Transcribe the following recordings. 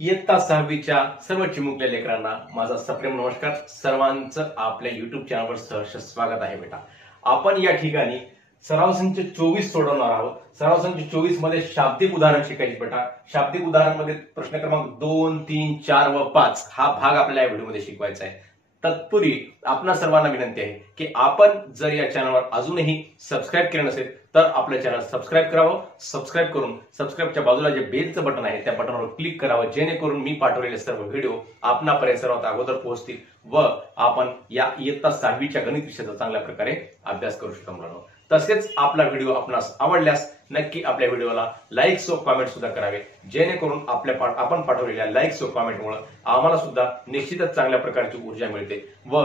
इयत्ता 6वीच्या सर्व चिमुकल्या लेकरांना माझा सप्रेम नमस्कार. सर्वांचं आपल्या युट्यूब चॅनलवर सहर्ष स्वागत आहे. बेटा, आपण या ठिकाणी सराव संच 24 सोडवणार आहोत. सराव संच 24 मध्ये शाब्दिक उदाहरण शिकायचे. बेटा, शाब्दिक उदाहरण मध्ये प्रश्न क्रमांक 2, 3, 4 व 5 हा भाग आपल्याला या व्हिडिओमध्ये शिकवायचा आहे. तत्पूर्वी आपणा सर्वांना विनंती आहे की आपण जर या चॅनलवर अजूनही सबस्क्राईब केलं नसेल तर आपलं चॅनल सबस्क्राईब करावं. सबस्क्राईब करून सबस्क्राईबच्या बाजूला जे बेलचं बटन आहे त्या बटनवर क्लिक करावं, जेणेकरून मी पाठवलेले सर्व व्हिडिओ आपणापर्यंत सर्वात अगोदर पोहोचतील व आपण या इयत्ता 6वीच्या गणित विषयाचा चांगल्या प्रकारे अभ्यास करू शकतो. तसेच आपला व्हिडिओ आपणास आवडल्यास नक्की आपल्या व्हिडिओला लाईक्स व कमेंट सुद्धा करावे, जेणेकरून आपण पाठवलेल्या लाईक्स व कमेंटमुळे आम्हाला सुद्धा निश्चितच चांगल्या प्रकारची ऊर्जा मिळते व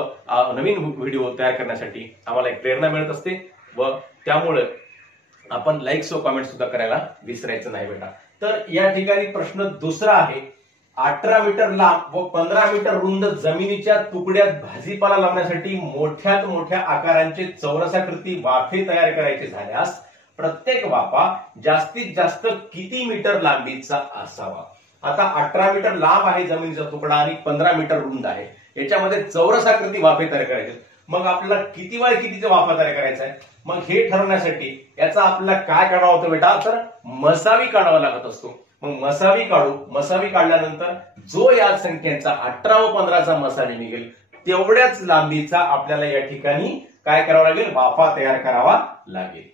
नवीन व्हिडिओ तयार करण्यासाठी आम्हाला एक प्रेरणा मिळत असते व त्यामुळे आपण लाईक्स व कमेंट सुद्धा करायला विसरायचं नाही. बेटा, तर या ठिकाणी प्रश्न दुसरा आहे. 18 मीटर लांब व 15 मीटर रुंद जमिनीच्या तुकड्यात भाजीपाला लावण्यासाठी मोठ्यात मोठ्या आकारांचे चौरसाकृती वाफे तयार करायचे झाल्यास प्रत्येक वाफा जास्तीत जास्त किती मीटर लांबीचा असावा? आता 18 मीटर लांब आहे जमिनीचा तुकडा आणि 15 मीटर रुंद आहे. याच्यामध्ये चौरसाकृती वाफे तयार करायचे. मग आपल्याला किती वेळ कितीचा वाफा तयार करायचा आहे? मग हे ठरवण्यासाठी याचा आपल्याला काय काढावं होतं बेटा? तर मसावी काढावा लागत असतो. मग मसावी काढू. मसावी काढल्यानंतर जो या संख्येचा 18 व 15चा मसावी निघेल तेवढ्याच लांबीचा आपल्याला या ठिकाणी काय करावं लागेल? वाफा तयार करावा लागेल.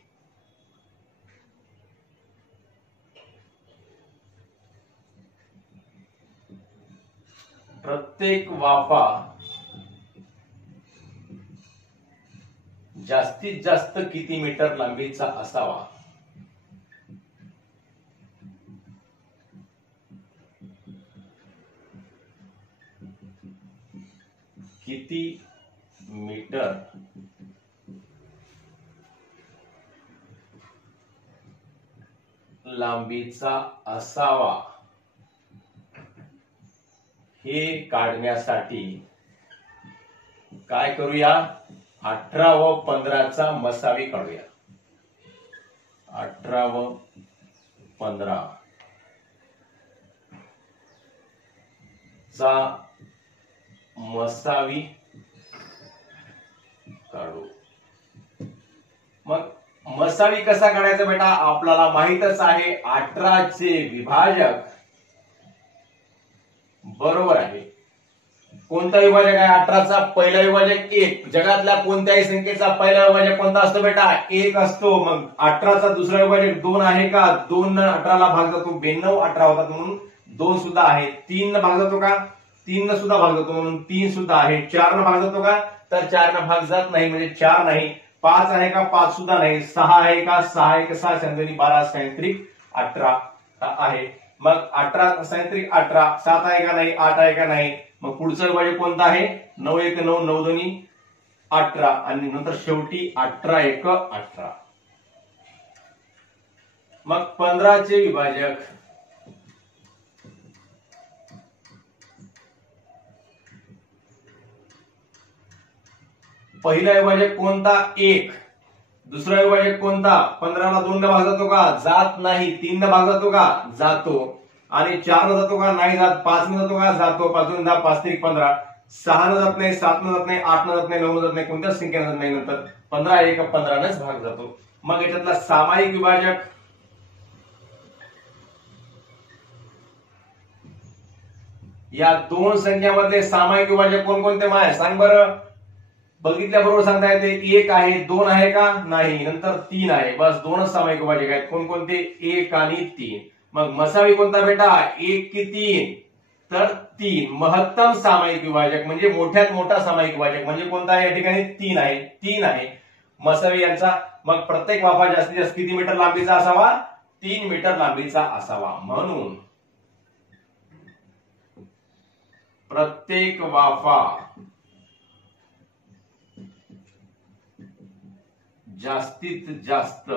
प्रत्येक वाफा जास्तीत जास्त किती मीटर लांबीचा असावा? किती मीटर लांबीचा असावा हे काढण्यासाठी काय करूया? 18 व 15चा मसावी काढूया. 18 व 15 चा मसावी काढू. मग मसावी कसा काढायचा बेटा? आपल्याला माहितच आहे 18 चे विभाजक बरोबर आहे. कोणता विभाजक आहे 18चा? पहिला विभाजक 1. जगातल्या कोणत्याही संख्येचा पहिला विभाजक कोणता असतो बेटा? 1 असतो. मग 18चा दुसरा विभाजक 2 आहे का? 2 न 18ला भाग जातो. 92 18 होतात म्हणून 2 सुद्धा आहे. 3 न भाग जातो का? 3 न सुद्धा भाग जातो म्हणून 3 सुद्धा आहे. 4 न भाग जातो का? तर 4 न भाग जात नाही म्हणजे 4 नाही. 5 आहे का? 5 सुद्धा नाही. 6 आहे का? 6 आहे का? 6 संध्यानी 12 सायंत्रिक 18 आहे. मग 18 सायंत्रिक 18. 7 आहे का? नाही. 8 आहे का? नाही. मग पुढचा विभाजक कोणता आहे? 9 1 9 9 2 18 आणि नंतर शेवटी 18 1 18. मग 15चे विभाजक पहिला विभाजक कोणता? 1. दुसरा विभाजक कोणता? 15ला 2 न भाग जातो का? जात नाही. 3 न भाग जातो का? जातो. आणि 4 न जातो का? नाही जात. 5 न जातो का? जातो. 5 2 10 5 3 15. 6 न जात नाही. 7 न जात नाही. 8 न जात नाही. 9 न जात नाही. कोणत्याच संख्या जात नाही. नंतर 15 1 15नच भाग जातो. मग याच्यातला सामायिक विभाजक या दोन संख्यामध्ये सामायिक विभाजक कोणकोणते माय सांग बरं? बघितल्याबरोबर सांगता येते. 1 आहे. 2 आहे का? नाही. नंतर 3 आहे. बस 2च सामायिक विभाजक आहेत. कोणकोणते? 1 आणि 3. मग मसावी कोणता बेटा? 1 की 3? तर 3. महत्तम सामायिक विभाजक म्हणजे मोठ्यात मोठा सामायिक विभाजक म्हणजे कोणता आहे? या ठिकाणी 3 आहे. 3 आहे मसावी यांचा. मग प्रत्येक वाफा जास्तीत जास्त किती मीटर लांबीचा असावा? 3 मीटर लांबीचा असावा. म्हणून प्रत्येक वाफा जास्तीत जास्त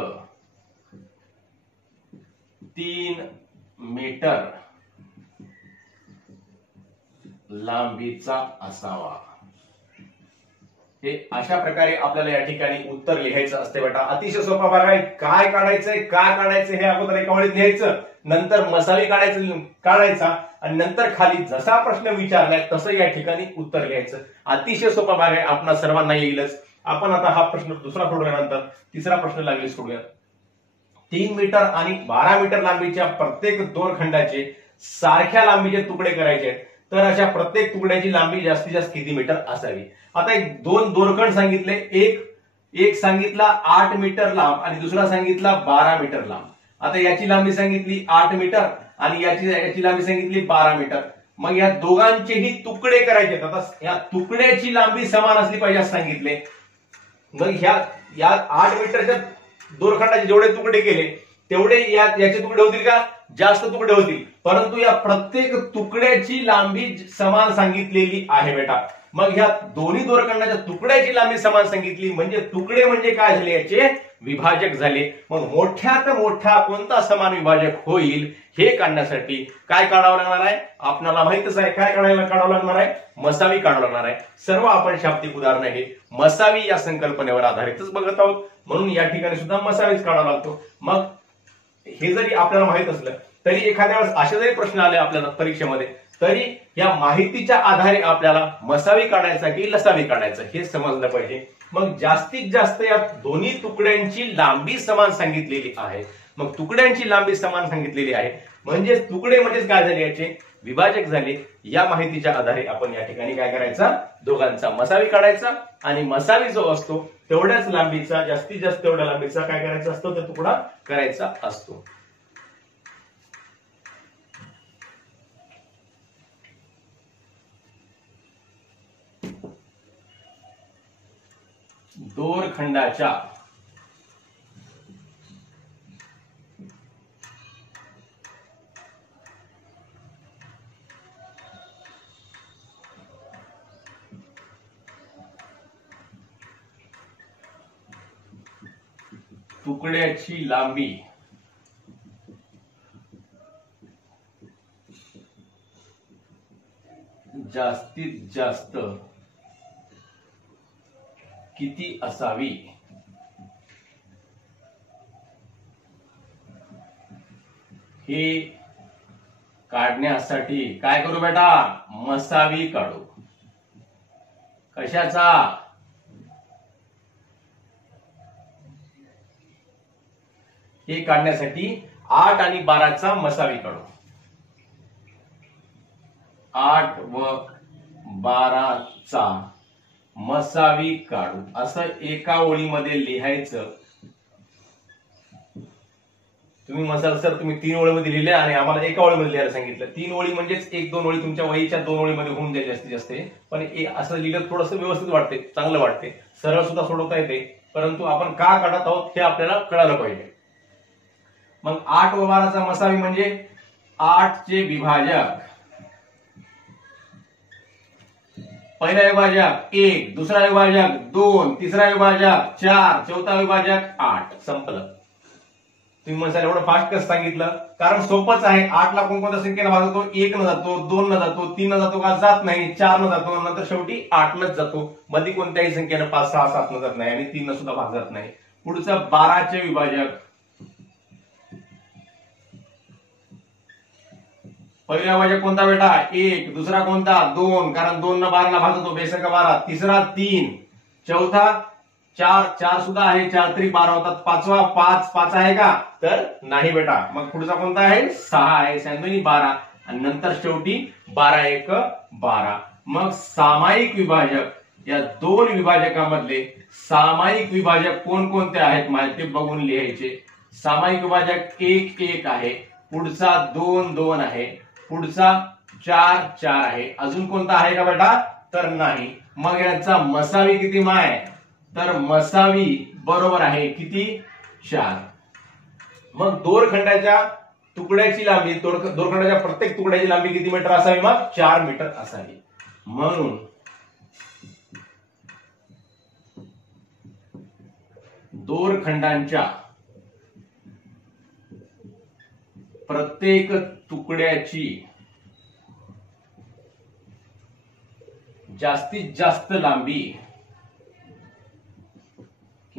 3 मीटर लांबीचा असावा. हे अशा प्रकारे आपल्याला या ठिकाणी उत्तर लिहायचं असते बेटा. अतिशय सोपा भाग आहे. काय काढायचंय काय काढायचं हे अगोदर एका वेळेस लिहायचं, नंतर मसावी काढायचा आणि नंतर खाली जसा प्रश्न विचारलाय तसं या ठिकाणी उत्तर लिहायचं. अतिशय सोपा भाग आहे, आपणा सर्वांना येईलच. आपण आता हा प्रश्न दुसरा सोडल्यानंतर तिसरा प्रश्न लागले सोडूया. 3 मीटर आणि 12 मीटर लांबीच्या प्रत्येक दोरखंडाचे सारख्या लांबीचे तुकडे करायचे आहेत, तर अशा प्रत्येक तुकड्याची लांबी जास्तीत जास्त किती मीटर असावी. आता एक दोन दोरखंड सांगितले, एक सांगितला 8 मीटर लांब आणि दुसरा सांगितला 12 मीटर लांब. आता याची लांबी सांगितली 8 मीटर आणि याची लांबी सांगितली 12 मीटर. मग या दोघांचेही तुकडे करायचे. आता या तुकड्याची लांबी समान असली पाहिजे असं सांगितले. मग या 8 मीटरच्या दोरखंडाचे जेवढे तुकडे केले तेवढे याचे तुकडे होतील का? जास्त तुकडे होतील, परंतु या प्रत्येक तुकड्याची लांबी समान सांगितलेली आहे बेटा. मग ह्या दोन्ही दोरखंडाच्या तुकड्याची लांबी समान सांगितली म्हणजे तुकडे म्हणजे काय झाले? याचे विभाजक झाले. मग मोठ्यात मोठा कोणता समान विभाजक होईल हे काढण्यासाठी काय काढावं लागणार आहे? आपल्याला माहितच आहे काय काढावं लागणार आहे? मसावी काढावं लागणार आहे. सर्व आपण शाब्दिक उदाहरण हे मसावी या संकल्पनेवर आधारितच बघत आहोत, म्हणून या ठिकाणी सुद्धा मसावीच काढावा लागतो. मग हे जरी आपल्याला माहित असलं तरी एखाद्या वेळेस असे जरी प्रश्न आले आपल्याला परीक्षेमध्ये, तरी या माहितीच्या आधारे आपल्याला मसावी काढायचा की लसावी काढायचं हे समजलं पाहिजे. मग जास्तीत जास्त या दोन्ही तुकड्यांची लांबी समान सांगितलेली आहे. मग तुकड्यांची लांबी समान सांगितलेली आहे म्हणजे तुकडे म्हणजेच काय झाले? याचे विभाजक झाले. या माहितीच्या आधारे आपण या ठिकाणी काय करायचा? दोघांचा मसावी काढायचा आणि मसावी जो असतो तेवढ्याच लांबीचा, जास्तीत जास्त तेवढ्या लांबीचा काय करायचा असतो? तो तुकडा करायचा असतो. दोरखंडाच्या तुकड्याची लांबी जास्तीत जास्त किती असावी हे काढण्यासाठी काय करू बेटा? मसावी काढू. कशाचा? हे काढण्यासाठी 8 आणि 12चा मसावी काढू. 8 व 12चा मसावी काढू असं एका ओळीमध्ये लिहायचं. तुम्ही मसाला सर तुम्ही 3 ओळीमध्ये लिहिले आणि आम्हाला एका ओळीमध्ये लिहायला सांगितलं. 3 ओळी म्हणजेच 1-2 ओळी तुमच्या वहीच्या 2 ओळीमध्ये होऊन जाईल जास्तीत जास्त. पण असं लिहिलं थोडंसं व्यवस्थित वाटते, चांगलं वाटते, सरळ सुद्धा सोडवता येते, परंतु आपण का काढत आहोत हे आपल्याला कळालं पाहिजे. मग 8 व 12चा मसावी म्हणजे 8 चे विभाजक. पहिला विभाजक 1, दुसरा विभाजक 2, तिसरा विभाजक 4, चौथा विभाजक 8. संपलं. तुम्ही म्हणसाल एवढं फास्ट कसं सांगितलं? कारण सोपंच आहे. 8 ला कोणकोणत्या संख्येला भागतो? 1 न जातो, 2 न जातो, 3 न जातो का? जात नाही. 4 न जातो, नंतर शेवटी 8 नच जातो. मध्ये कोणत्याही संख्येनं 5, 6, 7 न जात नाही आणि 3 न सुद्धा भाग जात नाही. पुढचं 12चे विभाजक. पहिला विभाजक कोणता बेटा? 1. दुसरा कोणता? 2, कारण 2 न 12 ला भागतो, बेसक 12. तिसरा 3, चौथा 4, 4 सुद्धा आहे, 4 3 12 होतात. पाचवा 5 आहे का? तर नाही बेटा. मग पुढचा कोणता आहे? 6 आहे, 12 आणि नंतर शेवटी 12 1 12. मग सामायिक विभाजक या 2 विभाजकांमधले सामायिक विभाजक कोणकोणते आहेत माहिती बघून लिहायचे. सामायिक विभाजक 1 1 आहे, पुढचा 2 2 आहे, पुढचा 4 4 आहे. अजून कोणता आहे का बेटा? तर नाही. मग याचा मसावी किती माय? तर मसावी बरोबर आहे किती? 4. मग दोरखंडाच्या तुकड्याची लांबी, दोरखंडाच्या प्रत्येक तुकड्याची लांबी किती मीटर असावी? मग 4 मीटर असावी. म्हणून दोरखंडांच्या प्रत्येक तुकड्याची जास्तीत जास्त लांबी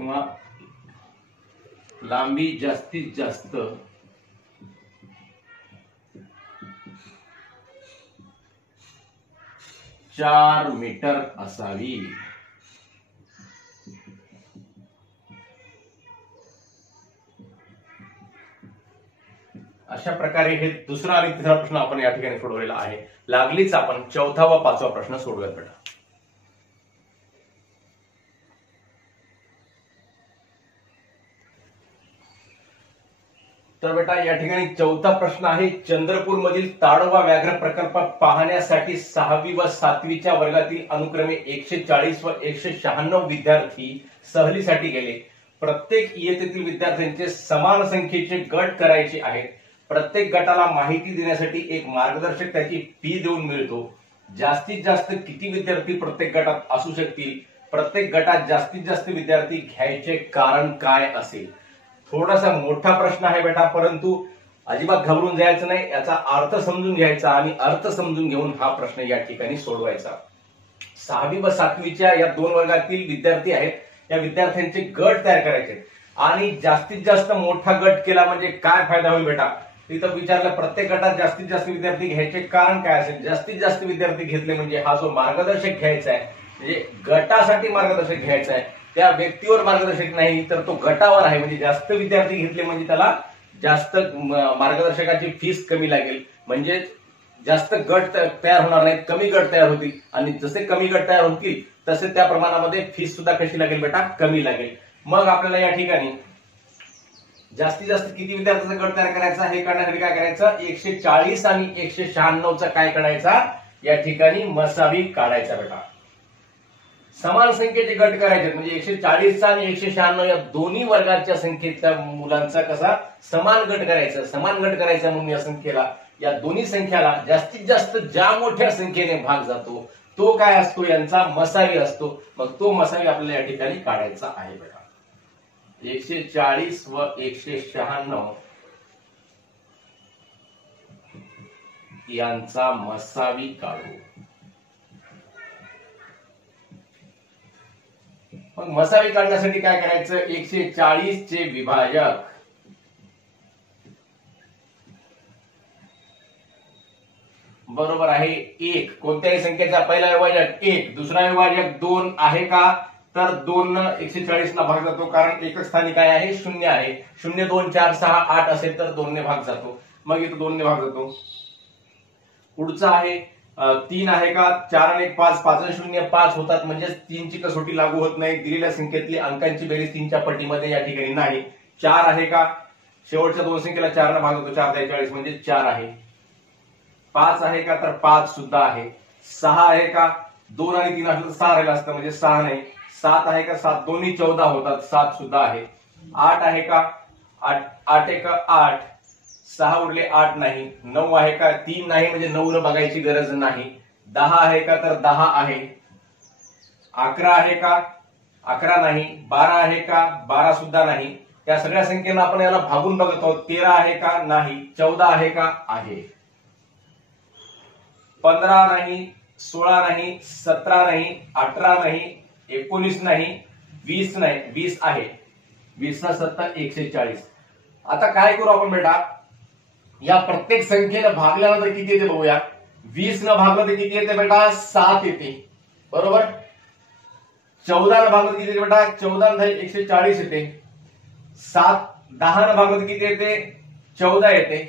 किंवा लांबी जास्तीत जास्त 4 मीटर असावी। अशा प्रकारे हे दुसरा आणि तिसरा प्रश्न आपण या ठिकाणी सोडवलेला आहे। लागलीच आपण चौथा व पाचवा प्रश्न सोडवूयात बेटा। तर बेटा या ठिकाणी चौथा प्रश्न आहे, चंद्रपूर मधील ताडोबा व्याघ्र प्रकल्प पाहण्यासाठी 6वी व 7वीच्या वर्गातील अनुक्रमे 140 व 196 विद्यार्थी सहलीसाठी गेले। प्रत्येक इयत्तेतील विद्यार्थ्यांचे समान संख्येचे गट करायचे आहेत। प्रत्येक गटाला माहिती देण्यासाठी एक मार्गदर्शक त्याची फी देऊन मिळतो। जास्तीत जास्त किती विद्यार्थी प्रत्येक गटात असू शकतील? प्रत्येक गटात जास्तीत जास्त विद्यार्थी घ्यायचे कारण काय असेल? थोडासा मोठा प्रश्न आहे बेटा, परंतु अजिबात घाबरून जायचं नाही, याचा अर्थ समजून घ्यायचा आणि अर्थ समजून घेऊन हा प्रश्न या ठिकाणी सोडवायचा। 6वी व 7वीच्या या दोन वर्गातील विद्यार्थी आहेत, या विद्यार्थ्यांचे गट तयार करायचे आणि जास्तीत जास्त मोठा गट केला म्हणजे काय फायदा होईल बेटा? तिथं विचारलं प्रत्येक गटात जास्तीत जास्त विद्यार्थी घ्यायचे कारण काय असेल? जास्तीत जास्त विद्यार्थी घेतले म्हणजे हा जो मार्गदर्शक घ्यायचा आहे, म्हणजे गटासाठी मार्गदर्शक घ्यायचा आहे, त्या व्यक्तीवर मार्गदर्शक नाही तर तो गटावर आहे। म्हणजे जास्त विद्यार्थी घेतले म्हणजे त्याला जास्त मार्गदर्शकाची फीस कमी लागेल, म्हणजे जास्त गट तयार होणार नाहीत, कमी गट तयार होतील आणि जसे कमी गट तयार होतील तसे त्या प्रमाणामध्ये फीस सुद्धा कशी लागेल बेटा? कमी लागेल। मग आपल्याला या ठिकाणी जास्तीत जास्त किती विद्यार्थ्यांचा गट तयार करायचा हे करण्यासाठी काय करायचं? 140 आणि 196चा काय करायचा? या ठिकाणी मसावी काढायचा बेटा। समान संख्येचे गट करायचे म्हणजे 140 आणि 196 या दोन्ही वर्गाच्या संख्येच्या मुलांचा कसा समान गट करायचा? समान गट करायचा म्हणून या संख्येला, या दोन्ही संख्याला जास्तीत जास्त ज्या मोठ्या संख्येने भाग जातो तो काय असतो? यांचा मसावी असतो। मग तो मसावी आपल्याला या ठिकाणी काढायचा आहे बेटा। 140 व 196 यांचा मसावी काढू। मग मसावी काढण्यासाठी काय करायचं? 140 चे विभाजक बरोबर आहे 1। कोणत्याही संख्येचा पहिला विभाजक 1, दुसरा विभाजक 2 आहे का? तर 2 न 140 ला भाग जातो, कारण एकच स्थानी काय आहे? 0 आहे। 0 2 4 6 8 असेल तर 2 ने भाग जातो, मग इथं 2 ने भाग जातो। पुढचा आहे 3 आहे का? 4 आणि 1 5, 5 आणि 0 5 होतात, म्हणजे 3 ची कसोटी लागू होत नाही। दिलेल्या संख्येतली अंकांची बेरीज 3च्या पटीमध्ये या ठिकाणी नाही। 4 आहे का? शेवटच्या दोन संख्येला 4 ने भाग जातो, 4 × 40 म्हणजे 4 आहे। 5 आहे का? तर 5 सुद्धा आहे। 6 आहे का? 2 आणि 3 असलं तर 6 राहिलं असतं, म्हणजे 6 नाही। 7 आहे का? 7 दोन्ही 14 होतात, 7 सुद्धा आहे। 8 आहे का? 8 आहे का? 8 6 उरले 8 नाही। 9 आहे का? 3 नाही, म्हणजे 9 न बघायची गरज नाही। 10 आहे का? तर 10 आहे। 11 आहे का? 11 नाही। 12 आहे का? 12 सुद्धा नाही। या सगळ्या संख्येला आपण याला भागून बघत आहोत। 13 आहे का? नाही। 14 आहे का? आहे। 15 नाही, 16 नाही, 17 नाही, 18 नाही, 19 नाही, 20 नाही, 20 आहे। 20 ला 7 140। आता काय करू आपण बेटा? या प्रत्येक संख्येनं भागल्यानंतर किती येते बघूया। 20 न भागलं तर किती येते बेटा? 7 येते, बरोबर। 14 न भागलं तर किती येते बेटा? 14 न 140 येते। 7 10 न भागलं तर किती येते? 14 येते।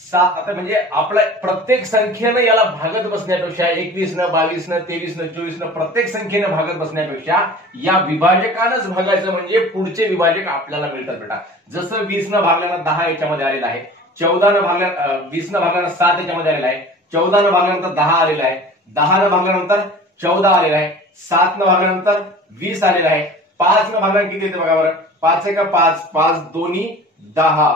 7 आता म्हणजे आपल्या प्रत्येक संख्येनं याला भागत बसण्यापेक्षा 21 न 22 न 23 न 24 न प्रत्येक संख्येनं भागत बसण्यापेक्षा या विभाजकानंच भागायचं, म्हणजे पुढचे विभाजक आपल्याला मिळतात बेटा। जसं 20 न भागल्यानं 10 याच्यामध्ये आलेला आहे, 14 न भागल्या 20 न भागल्यानं 7 याच्यामध्ये आलेला आहे, 14 न भागल्यानंतर 10 आलेला आहे, 10 न भागल्यानंतर 14 आलेला आहे, 7 न भागल्यानंतर 20 आलेला आहे, 5 न भागल्यानंतर किती येते बघा बरं? 5 आहे का? 5 5 दोन्ही 10,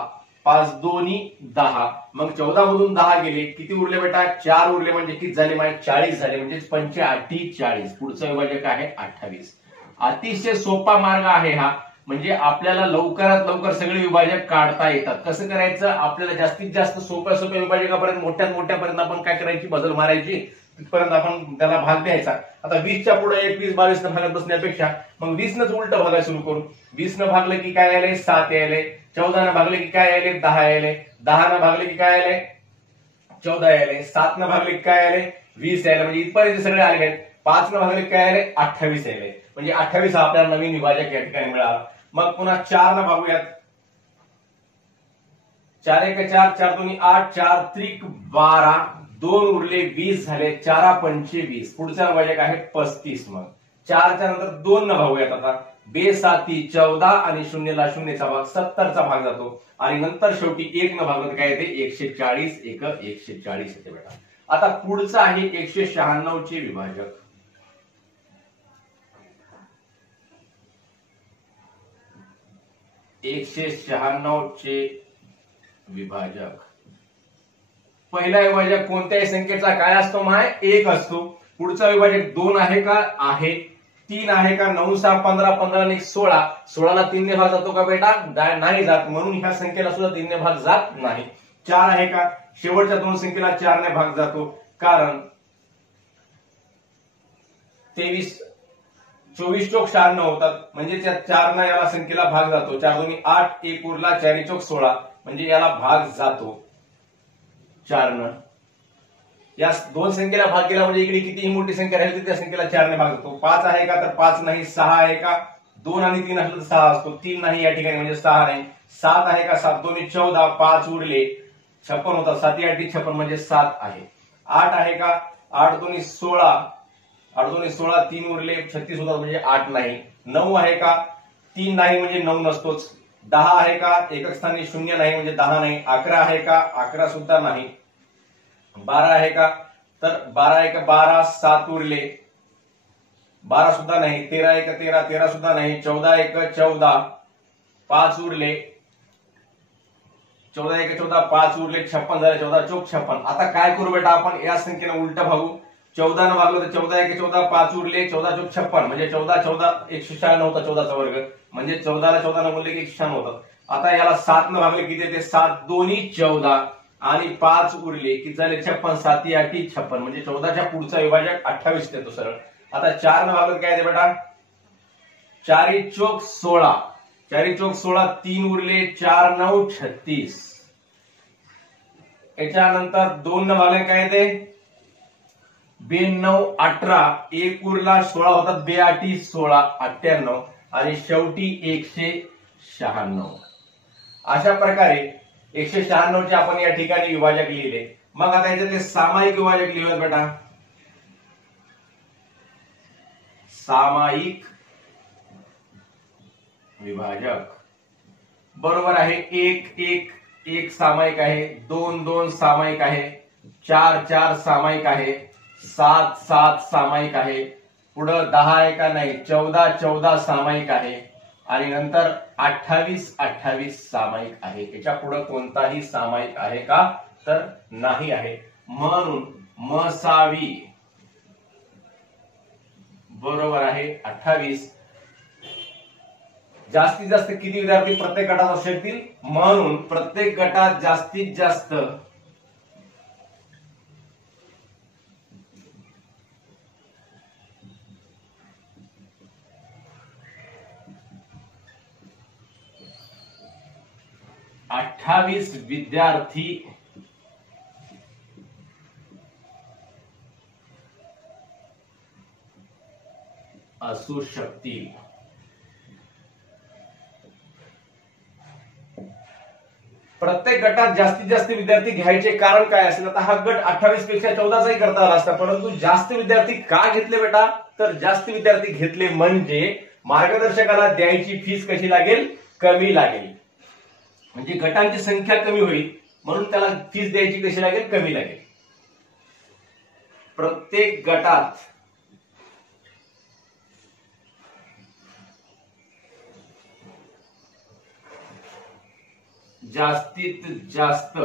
5 दोन्ही 10, मग 14 मधून 10 गेले, किती उरले बेटा? 4 उरले, म्हणजे किती झाले? माहिती 40 झाले, म्हणजे 85 40। पुढचा विभाजक आहे 28। अतिशय सोपा मार्ग आहे हा, म्हणजे आपल्याला लवकरात लवकर सगळे विभाजक काढता येतात। कसं करायचं? आपल्याला जास्तीत जास्त सोप्या विभाजकापर्यंत मोठ्यात मोठ्यापर्यंत आपण काय करायची? बदल मारायची। तिथपर्यंत आपण त्याला भाग द्यायचा. आता 20च्या पुढे 21, 22 न भागात बसण्यापेक्षा मग 20नच उलट भागायला सुरू करू. 20 न भागलं की काय आले 7 यायले, 14 न भागले की काय आले 10 यायले, 10 न भागले की काय आले 14 यायले, 7 न भागले की काय आले 20 यायले, म्हणजे इथपर्यंत सगळे आले आहेत. 5 न भागले काय आले 28 यायले, म्हणजे 28 हा आपल्याला नवीन विभाजक या ठिकाणी मिळाला. मग पुन्हा 4 न भागूयात. 4 1 4, 4 2 8, 4 त्रिक 12, 2 उरले 20 झाले, 4 पंचे 20. पुढचा विभाजक आहे 35. मग 4च्या नंतर 2 न भागूयात. आता 2 7 14 आणि 0 ला 0चा भाग 70चा भाग जातो आणि नंतर शेवटी 1 न भागलं काय येते 140, 140 येते बेटा. आता पुढचं आहे 196 चे विभाजक. 196 चे विभाजक. पहिला विभाजक कोणत्याही संख्येचा काय असतो माय 1 असतो. पुढचा विभाजक 2 आहे का आहे, 3 आहे का 9 6 15, 15 आणि 16, 16 ला 3 ने भाग जातो का बेटा नाही जात, म्हणून ह्या संख्येला सुद्धा 3 ने भाग जात नाही. 4 आहे का शेवटच्या 2 संख्येला 4 ने भाग जातो, कारण 23 24 चोक 96 होतात, म्हणजे त्या 4 ना याला संख्येला भाग जातो. 4 2 8, 1 उरला 4 चोक 16, म्हणजे याला भाग जातो 4 न. या 2 संख्येला भाग केला म्हणजे इकडे कितीही मोठी संख्या राहील त्या संख्येला 4 ने भाग जातो. 5 आहे का तर 5 नाही. 6 आहे का 2 आणि 3 असलं तर 6 असतो. 3 नाही या ठिकाणी म्हणजे 6 नाही. 7 आहे का 7 2 14, 5 उरले 56 होता, 7 8 56 म्हणजे 7 आहे. 8 आहे का 8 2 16, 8 2 16, 3 उरले 36 होतात म्हणजे 8 नाही. 9 आहे का 3 नाही म्हणजे 9 नसतोच. 10 आहे का एकक स्थानी 0 नाही म्हणजे 10 नाही. 11 आहे का 11 सुद्धा नाही. 12 आहे का तर 12 आहे का 12, 7 उरले 12 सुद्धा नाही. 13 आहे का 13, 13 सुद्धा नाही. 14 आहे का 14, 5 उरले 14 आहे का 14, 5 उरले 56 झाले. 14 चोक 56. आता काय करू बेटा आपण या संख्येला उलट भागू. 14 न भागलं तर 14 आहे का 14, 5 उरले 14 चोक 56, म्हणजे 14 14 196 होता 14चा वर्ग, म्हणजे 14 ला 14 न बोलले की 196 होतात. आता याला 7 न भागले किती येते 7 2 14 आणि 5 उरले किती झाले 56, 7 8 56, म्हणजे 14च्या पुढचा विभाजक 28 येतो सरळ. आता 4 न भागलं काय येते बेटा 4 चोक 16, 4 चोक 16, 3 उरले 4 9 36. याच्यानंतर 2 न भागले काय येते 2 9 18, 1 उरला 16 होतात 2 8 16, 98 आणि शेवटी 196. अशा प्रकारे 196 चे आपण या ठिकाणी विभाजक लिहिले. मग आता याच्यातले सामायिक विभाजक लिहिलं बेटा. सामायिक विभाजक बरोबर आहे 1 1 1 सामायिक आहे, 2 2 सामायिक आहे, 4 4 सामायिक आहे, 7 7 सामायिक आहे, पुढं 10 आहे का नाही 14 14 सामायिक आहे आणि नंतर 28 28 सामायिक आहे. याच्या पुढे कोणताही सामायिक आहे का तर नाही आहे, म्हणून मसावी बरोबर आहे 28. जास्तीत जास्त किती विद्यार्थी प्रत्येक गटात असू शकतील, म्हणून प्रत्येक गटात जास्तीत जास्त 28 विद्यार्थी असू शकतील. प्रत्येक गटात जास्तीत जास्त विद्यार्थी घ्यायचे कारण काय असेल, आता हा गट 28 पेक्षा 14चाही करता आला असता, परंतु जास्त विद्यार्थी का घेतले बेटा तर जास्त विद्यार्थी घेतले म्हणजे मार्गदर्शकाला द्यायची फीस कशी लागेल कमी लागेल, म्हणजे गटांची संख्या कमी होईल म्हणून त्याला फीस द्यायची कशी लागेल कमी लागेल. प्रत्येक गटात जास्तीत जास्त,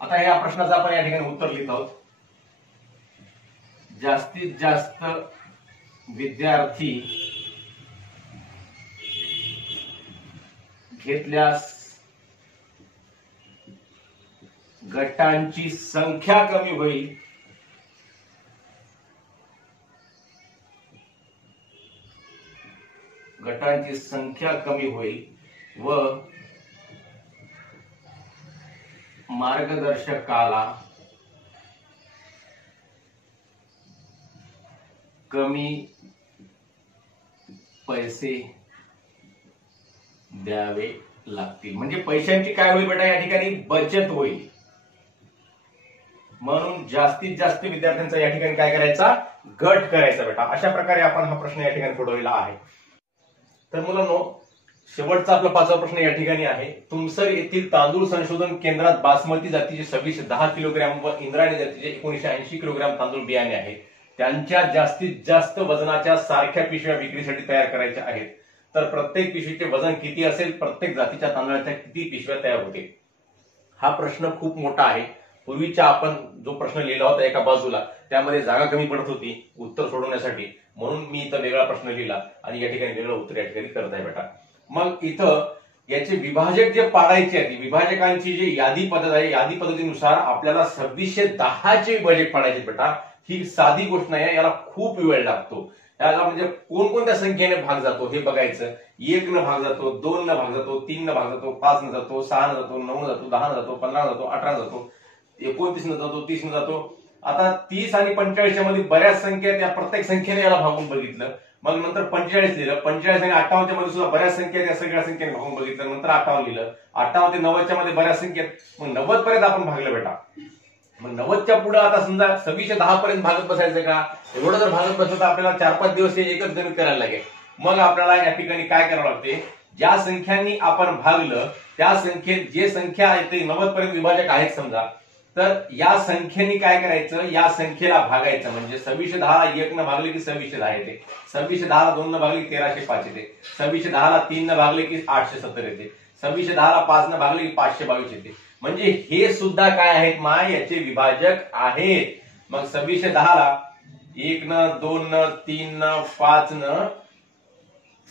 आता या प्रश्नाचं आपण या ठिकाणी उत्तर लिहित आहोत, जास्तीत जास्त विद्यार्थी घेतल्यास गटांची संख्या कमी होईल विभाजकांची संख्या कमी होईल व मार्गदर्शकाला कमी पैसे द्यावे लागतील. म्हणजे पैशांची काय होईल बेटा, या ठिकाणी बचत होईल. म्हणून जास्तीत जास्त विद्यार्थ्यांचा या ठिकाणी काय करायचा, गट करायचा बेटा. अशा प्रकारे आपण हा प्रश्न या ठिकाणी सोडवलेला आहे. तर मुलांनो, शेवटचा आपला 5वा प्रश्न या ठिकाणी आहे. तुमसर येथील तांदूळ संशोधन केंद्रात बासमती जातीचे 2610 किलोग्रॅम व इंद्रायणी जातीचे 1980 किलोग्रॅम तांदूळ बियाणे आहेत. त्यांच्या जास्तीत जास्त वजनाच्या सारख्या पिशव्या विक्रीसाठी तयार करायच्या आहेत. तर प्रत्येक पिशवीचे वजन किती असेल, प्रत्येक जातीच्या तांदळाच्या किती पिशव्या तयार होतील. हा प्रश्न खूप मोठा आहे. पूर्वीचा आपण जो प्रश्न लिहिला होता एका बाजूला, त्यामध्ये जागा कमी पडत होती उत्तर सोडवण्यासाठी, म्हणून मी इथं वेगळा प्रश्न लिहिला आणि या ठिकाणी वेगळं उत्तर या ठिकाणी करत आहे बेटा. मग इथं याचे विभाजक जे पाडायचे आहेत, विभाजकांची जी यादी पद्धत आहे, यादी पद्धतीनुसार आपल्याला 2610 विभाजक पाडायचे बेटा. ही साधी गोष्ट नाही, याला खूप वेळ लागतो. याला म्हणजे कोणकोणत्या संख्येने भाग जातो हे बघायचं. 1 न भाग जातो, 2 न भाग जातो, 3 न भाग जातो, 5 न जातो, 6 न जातो, 9 न जातो, 10 न जातो, 15 न जातो, 18 न जातो, 29 न जातो, 30 न जातो. आता 30 आणि 45 मध्ये बऱ्याच संख्या आहेत, या प्रत्येक संख्येने याला भागून बघितलं. मग नंतर 45 लिहिलं. 45 आणि 58 मध्ये सुद्धा बऱ्याच संख्या आहेत, या सगळ्या संख्येने भागून बघितलं. नंतर 58 लिहिलं. 58 ते 90 मध्ये बऱ्याच संख्या आहेत. मग 90 पर्यंत आपण भागलं बेटा. मग 90च्या पुढे आता समजा 2610 पर्यंत भागत बसायचं का, एवढं जर भागत बसलं तर आपल्याला 4-5 दिवस हे एकच गणित करायला लागेल. मग आपल्याला या ठिकाणी काय करावं लागते, ज्या संख्यांनी आपण भागलं त्या संख्येत जे संख्या येते 90 पर्यंत विभाजक आहेत समजा, तर या संख्येने काय करायचं, या संख्येला भागायचं. म्हणजे 2610 ला 1 न भागले की 2610 येते, 2610 ला 2 न भागले की 1305 येते, 2610 ला 3 न भागले की 870 येते, 2610 ला 5 न भागले की 522 येते. म्हणजे हे सुद्धा काय आहेत माय, याचे विभाजक आहेत. मग 2610 ला 1 न 2 न 3 न 5 न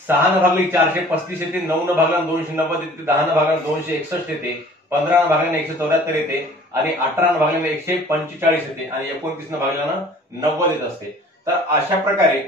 6 न भागले 435 येते, 9 न भागला 290 येते, 10 न भागला 261 येते, 15 न भागल्याने 174 येते आणि 18 न भागल्याने 145 येते आणि 29 न भागल्यानं 90 येत असते. तर अशा प्रकारे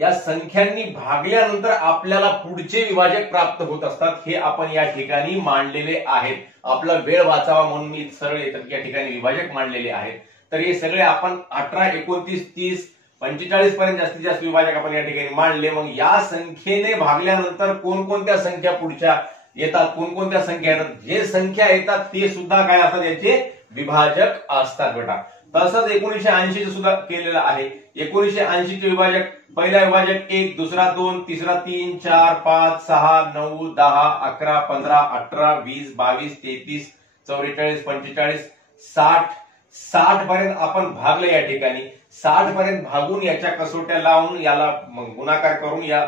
या संख्यांनी भागल्यानंतर आपल्याला पुढचे विभाजक प्राप्त होत असतात. हे आपण या ठिकाणी मांडलेले आहेत. आपला वेळ वाचावा म्हणून मी सरळ या ठिकाणी विभाजक मांडलेले आहेत. तर हे सगळे आपण 18, 29, 30, 45 पर्यंत जास्तीत जास्त विभाजक आपण या ठिकाणी मांडले. मग या संख्येने भागल्यानंतर कोणकोणत्या संख्या पुढच्या येतात, कोणकोणत्या संख्या येतात, जे संख्या येतात ते सुद्धा काय असतात, याचे विभाजक असतात बेटा. तसंच 1980 सुद्धा केलेलं आहे. 1980 चे विभाजक, पहिला विभाजक 1, दुसरा 2, तिसरा 3, 4, 5, 6, 9, 10, 11, 15, 18, 20, 22, 33, 44, 45, 60, 60 पर्यंत आपण भागलं या ठिकाणी. 60 पर्यंत भागून याच्या कसोट्या लावून याला गुणाकार करून या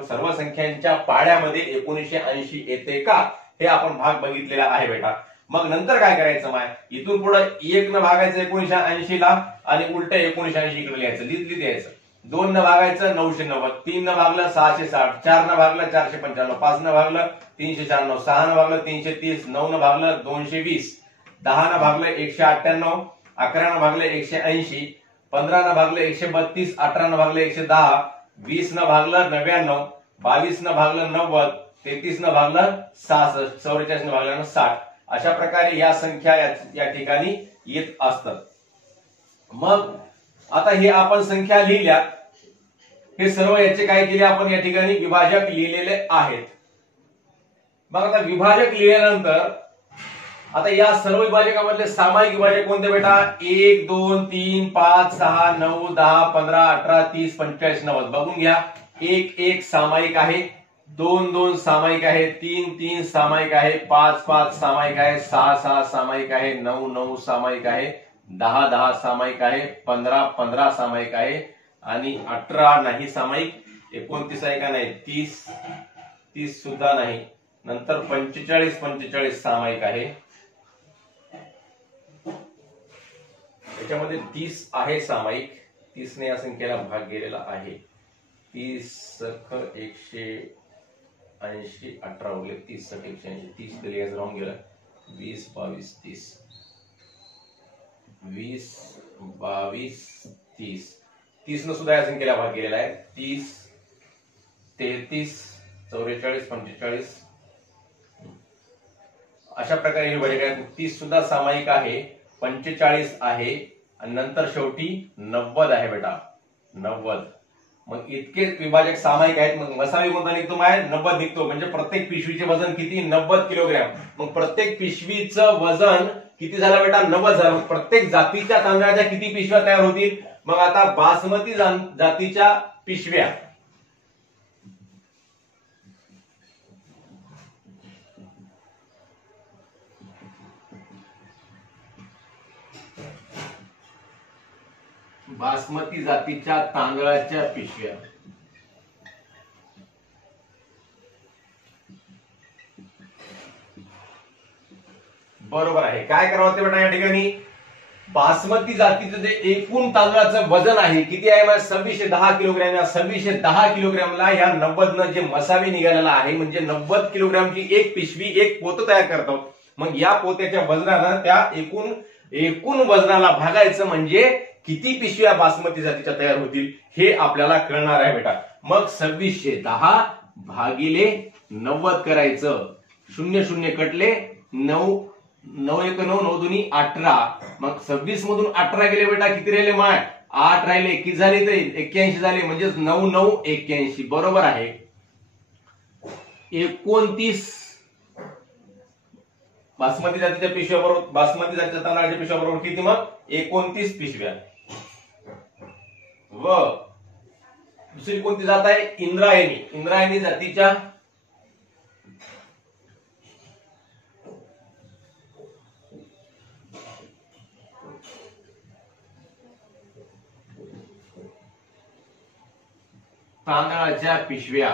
सर्व संख्यांच्या पाड्यामध्ये 1980 येते का, हे आपण भाग बघितलेला आहे बेटा. मग नंतर काय करायचं माय, इथून पुढे 1 न भागायचं 1980 ला आणि उलट 1980 इकडे लिहायचं, लिहित यायचं. 2 न भागायचं 990, 3 न भागलं 660, 4 न भागलं 455, 5 न भागलं 396, 6 न भागलं 330, 9 न भागलं 220, 10 न भागलं 198, 11 न भागलं 180, 15 न भागलं 132, 18 न भागलं 110, 20 न भागलं 99, 22 न भागलं 90, 33 न भागलं 66, 44 न भागलं 60. अशा प्रकारे या संख्या या ठिकाणी येत असतात. मग आता हे आपण संख्या लिहिल्या, हे सर्व याचे काय केले आपण या ठिकाणी विभाजक लिहिलेले आहेत. मग आता विभाजक लिहिल्यानंतर आता या सर्व विभाजकामधले सामायिक विभाजक कोणते बेटा, 1, 2, 3, 5, 6, 9, 10, 15, 18, 30, 45, 90 बघून घ्या. 1, 1 सामायिक आहे, 2, 2 सामायिक आहे, 3, 3 सामायिक आहे, 5, 5 सामायिक आहे, 6, 6 सामायिक आहे, 9, 9 सामायिक आहे, 10, 10 सामायिक आहे, 15, 15 सामायिक आहे आणि 18 नाही सामायिक, 29 आहे का नाही, 30, 30 सुद्धा नाही, नंतर 45, 45 सामायिक आहे. याच्यामध्ये 30 आहे सामायिक, 30 ने या संख्येला भाग गेलेला आहे. 30 सख 180, 18 उरले, 30 सख 180, 30 तरी राहून गेलं, 20, 22, 30, 20, 22, 30, 30 न सुद्धा या संख्येला भाग गेलेला आहे. 30, 33, 44, 45 अशा प्रकारे हे वैदिक आहे. 30 सुद्धा सामायिक आहे, 45 आहे आणि नंतर शेवटी 90 आहे बेटा, 90. मग इतके विभाजक सामायिक आहेत. मग मसावी कोणता निघतो माय? 90 निघतो. म्हणजे प्रत्येक पिशवीचे वजन किती? 90 किलोग्रॅम. मग प्रत्येक पिशवीचं वजन किती झालं बेटा? 90 झालं. प्रत्येक जातीच्या तांदळाच्या किती पिशव्या तयार होतील? मग आता बासमती जातीच्या पिशव्या बासमती जातीच्या तांदळाच्या पिशव्या बरोबर आहे. काय करावं ते बेटा या ठिकाणी? बासमती जातीचं जे एकूण तांदळाचं वजन आहे किती आहे? 2610 किलोग्रॅम. या 2610 किलोग्रॅमला या 90 न जे मसावे निघालेला आहे म्हणजे 90 किलोग्रॅमची एक पिशवी, एक पोतं तयार करतो. मग या पोत्याच्या वजनानं त्या एकूण वजनाला भागायचं म्हणजे किती पिशव्या बासमती जातीच्या तयार होतील हे आपल्याला कळणार आहे बेटा. मग 2610 भागिले 90 करायचं. 0 0 कटले, 9 9 1 9, 9 2 18. मग 26 मधून 18 गेले बेटा, किती राहिले माय? 8 राहिले. किती झाले ते? 81 झाले. म्हणजे 9 9 81. बरोबर आहे. 29 बासमती जातीच्या पिशव्या बरोबर, बासमती जातीच्या तांदळाच्या पिशव्या बरोबर किती? मग 29 पिशव्या. व दुसरी कोणती जात आहे? इंद्रायणी. इंद्रायणी जातीच्या तांदळाच्या पिशव्या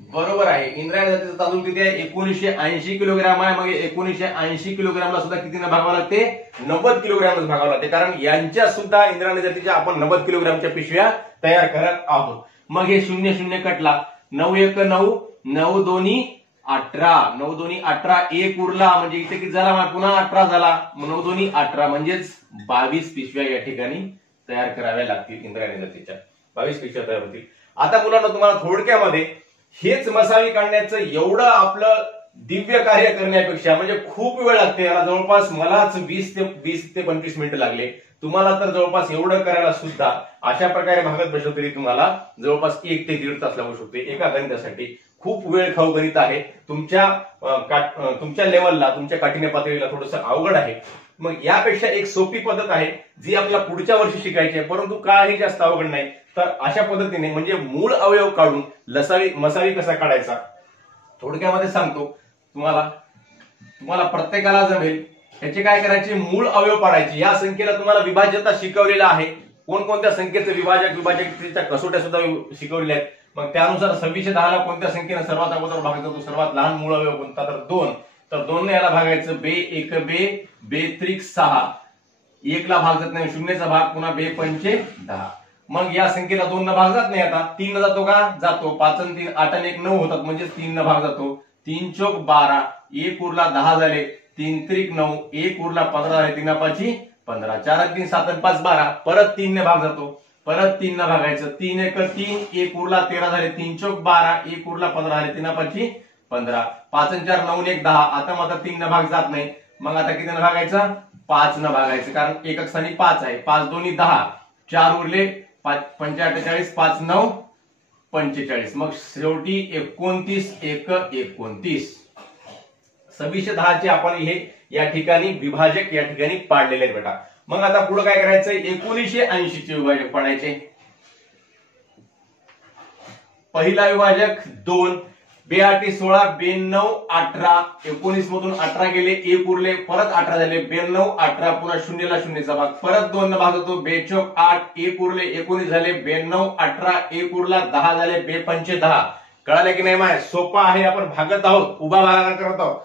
बरोबर आहे. इंद्रायणी जातीचा तांदूळ किती आहे? 1980 किलोग्रॅम आहे. मग 1980 किलोग्रॅमला सुद्धा कितीने भागावं लागते? 90 किलोग्रॅमच भागावं लागते. कारण यांच्या सुद्धा इंद्रायणी जातीच्या आपण 90 किलोग्रॅमच्या पिशव्या तयार करत आहोत. मग हे 0 0 कटला, 9 1 9, 9 2 18, 9 2 18, एक उरला म्हणजे इथे किती झाला? पुन्हा 18 झाला. 9 2 18 म्हणजेच 22 पिशव्या या ठिकाणी तयार कराव्या लागतील. इंद्रायणी जातीच्या 22 पिशव्या तयार होतील. आता मुलांना तुम्हाला थोडक्यामध्ये हेच मसावी काढण्याचं एवढं आपलं दिव्य कार्य करण्यापेक्षा म्हणजे खूप वेळ लागते याला. जवळपास मलाच 20 ते 25 मिनिटं लागले. तुम्हाला तर जवळपास एवढं करायला सुद्धा अशा प्रकारे भागत बसलं तरी तुम्हाला जवळपास 1 ते 1.5 तास लागू शकते एका गणितासाठी. खूप वेळ खाऊ गणित आहे. तुमच्या लेवलला, तुमच्या काठीण्य पातळीला थोडंसं अवघड आहे. मग यापेक्षा एक सोपी पद्धत आहे जी आपल्याला पुढच्या वर्षी शिकायची आहे, परंतु काळही जास्त अवघड नाही. तर अशा पद्धतीने म्हणजे मूळ अवयव काढून मसावी कसा काढायचा थोडक्यामध्ये सांगतो तुम्हाला प्रत्येकाला जमेल. ह्याचे काय करायचे? मूळ अवयव पाडायचे. या संख्येला तुम्हाला विभाज्यता शिकवलेला आहे. कोणकोणत्या संख्येचं विभाजकतेच्या कसोट्या सुद्धा शिकवलेल्या आहेत. मग त्यानुसार 2610 ला कोणत्या संख्येने सर्वात अगोदर भागायचा? तो सर्वात लहान मूळ अवयव कोणता? तर 2. तर 2 ने याला भागायचं. बे 1 बे, बे त्रिक 6, 1 ला भाग जात नाही, 0 चा भाग, पुन्हा बे पंचे 10. मग या संख्येला 2 न भाग जात नाही. आता 3 न जातो का? जातो. 5 आणि 3 8 आणि 1 9 होतात म्हणजे 3 न भाग जातो. 3 चौक 12, 1 उरला 10 झाले. 3 त्रिक 9, 1 उरला 15 झाले. 3 5 15, 4 आणि 3 7 आणि 5 12. परत 3 ने भाग जातो. परत 3 न भागायचं. 3 1 3, 1 उरला 13 झाले. 3 चौक 12, 1 उरला 15 झाले. 3 5 15, 5 आणि 4 9 1 10. आता मात्र 3 न भाग जात नाही. मग आता किती न भागायचा? 5 न भागायचं. कारण एकक स्थानी 5 आहे. 5 2 10, 4 उरले 5 45, 5 9 45. मग शेवटी 29 1 29. 2610 चे आपण हे या ठिकाणी विभाजक या ठिकाणी पाडलेले आहेत बेटा. मग आता पुढे काय करायचंय? 1980 चे विभाजक पाडायचे. पहिला विभाजक 2, 2 8 16, 92 18, 19 मधून 18 गेले, 1 उरले, परत 18 झाले. 92 18, पुन्हा 0 ला 0 चा भाग, परत 2 न भाग होतो. 2 चौक 8, 1 उरले, 19 झाले. 92 18, 1 उरला 10 झाले. 2 पंचे 10. कळाले की नाही? माय सोपा आहे. आपण भागत आहोत, उभा भागाकार करत आहोत.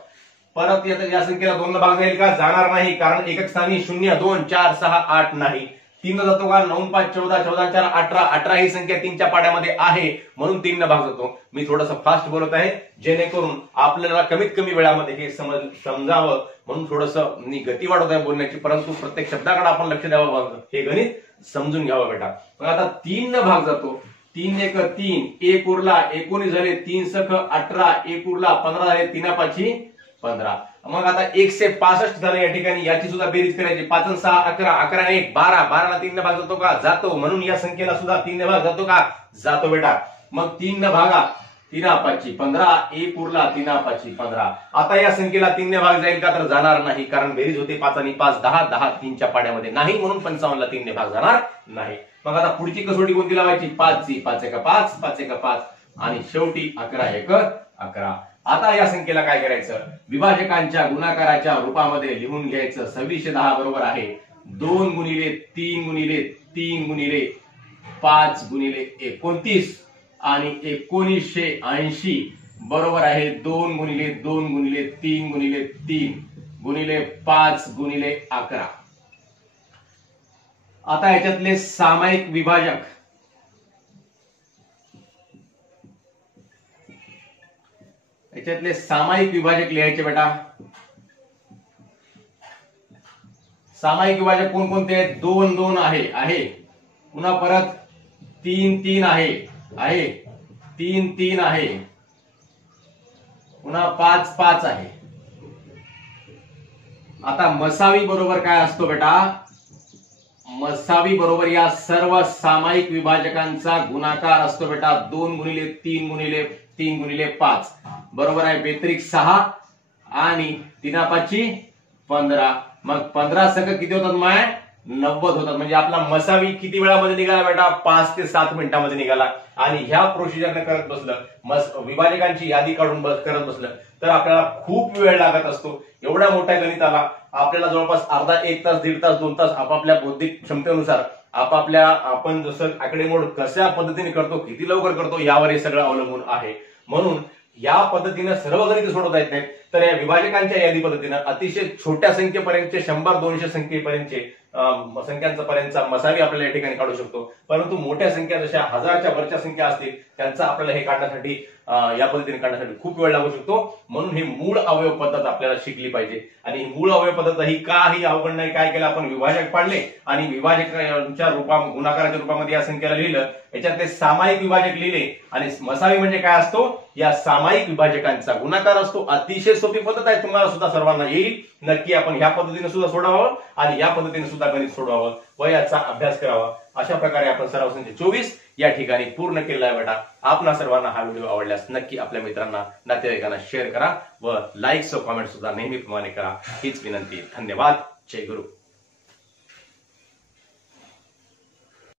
परत या संख्येला 2 न भाग जाईल का? जाणार नाही. कारण एकक स्थानी 0 2 4 6 8 नाही. 3 जातो का 9 5 14 14 4 18 18 ही संख्या 3च्या पाड्यामध्ये आहे म्हणून 3 भाग जातो. मी थोडंसं फास्ट बोलत आहे जेणेकरून आपल्याला कमीत कमी वेळामध्ये हे समजावं म्हणून थोडंसं मी गती वाढवत आहे बोलण्याची, परंतु प्रत्येक शब्दाकडे आपण लक्ष द्यावं, हे गणित समजून घ्यावं बेटा. मग आता 3 भाग जातो. 3 एक 3, 1 उरला 19 झाले, 3 सख 18, 1 उरला 15 झाले, 3 पाची 15. मग आता 165 झाले या ठिकाणी, याची सुद्धा बेरीज करायची. 5 6 11, 11 1 12, 12 3 भाग जातो का? जातो. म्हणून या संख्येला सुद्धा 3 भाग जातो का? जातो बेटा. मग 3 भागा 3 पाची 15, 1 उरला 3 पाची 15. आता या संख्येला 3 भाग जाईल का? तर जाणार नाही, कारण बेरीज होते 5 आणि 5 10, 10 3च्या पाड्यामध्ये नाही, म्हणून 55 ला 3 भाग जाणार नाही. मग आता पुढची कसोटी कोणती लावायची? 5 ची. 5 1 5, 5 1 5 आणि शेवटी 11 1 11. आता या संख्येला काय करायचं? विभाजकांच्या गुणाकाराच्या रूपामध्ये लिहून घ्यायचं. 2610 बरोबर आहे 2 गुणिले 3 गुणिले 3 गुणिले 5 गुणिले 29 आणि 1980 बरोबर आहे 2 गुणिले 2 गुणिले 3 गुणिले 3 गुणिले 5 गुणिले 11. आता याच्यातले सामायिक विभाजक, याच्यातले सामायिक विभाजक लिहायचे बेटा. सामायिक विभाजक कोणकोणते आहेत? 2 2 आहे, पुन्हा परत 3 3 आहे 3 3 आहे, पुन्हा 5 5 आहे. आता मसावी बरोबर काय असतो बेटा? मसावी बरोबर या सर्व सामायिक विभाजकांचा गुणाकार असतो बेटा. 2 गुणिले 3 गुणिले 3 गुणिले 5 बरोबर आहे 6 आणि 3 पाची 15. मग 15 सक किती होतात माय? 90 होतात. म्हणजे आपला मसावी किती वेळामध्ये निघाला बेटा? 5 ते 7 मिनिटांमध्ये निघाला. आणि ह्या प्रोसिजरने करत बसलं, विभाजकांची यादी काढून करत बसलं तर आपल्याला खूप वेळ लागत असतो. एवढ्या मोठ्या गणिताला आपल्याला जवळपास अर्धा 1 तास 1.5 तास 2 तास आपापल्या बौद्धिक क्षमतेनुसार आपण जसं आकडेमोड कशा पद्धतीने करतो, किती लवकर करतो यावर हे सगळं अवलंबून आहे. म्हणून या पद्धतीने सर्व गणित सोडवता येत नाहीत, तर या विभाजकांच्या यादी पद्धतीनं अतिशय छोट्या संख्येपर्यंतचे 100-200 संख्येपर्यंतचे संख्यांपर्यंतचा मसावी आपल्याला या ठिकाणी काढू शकतो. परंतु मोठ्या संख्या जशा 1000च्या वरच्या संख्या असतील त्यांचा आपल्याला हे काढण्यासाठी या पद्धतीने काढण्यासाठी खूप वेळ लागू शकतो. म्हणून ही मूळ अवयव पद्धत आपल्याला शिकली पाहिजे. आणि मूळ अवयव पद्धत ही काही अवघड नाही. काय केलं आपण? विभाजक पाडले आणि विभाजकांच्या गुणाकाराच्या रूपामध्ये या संख्येला लिहिलं. याच्यातले सामायिक विभाजक लिहिले आणि मसावी म्हणजे काय असतो? या सामायिक विभाजकांचा गुणाकार असतो. अतिशय सोपी पद्धत आहे, तुम्हाला सुद्धा सर्वांना येईल. नक्की आपण ह्या पद्धतीने सुद्धा सोडवावं आणि या पद्धतीने सुद्धा गणित सोडवावं व याचा अभ्यास करावा. अशा प्रकारे आपण सराव संख्या 24 या ठिकाणी पूर्ण केलेला आहे बेटा. आपणा सर्वांना हा व्हिडिओ आवडल्यास नक्की आपल्या मित्रांना, नातेवाईकांना शेअर करा व लाईक्स व कॉमेंट सुद्धा नेहमीप्रमाणे करा. हीच विनंती. धन्यवाद. जय गुरु.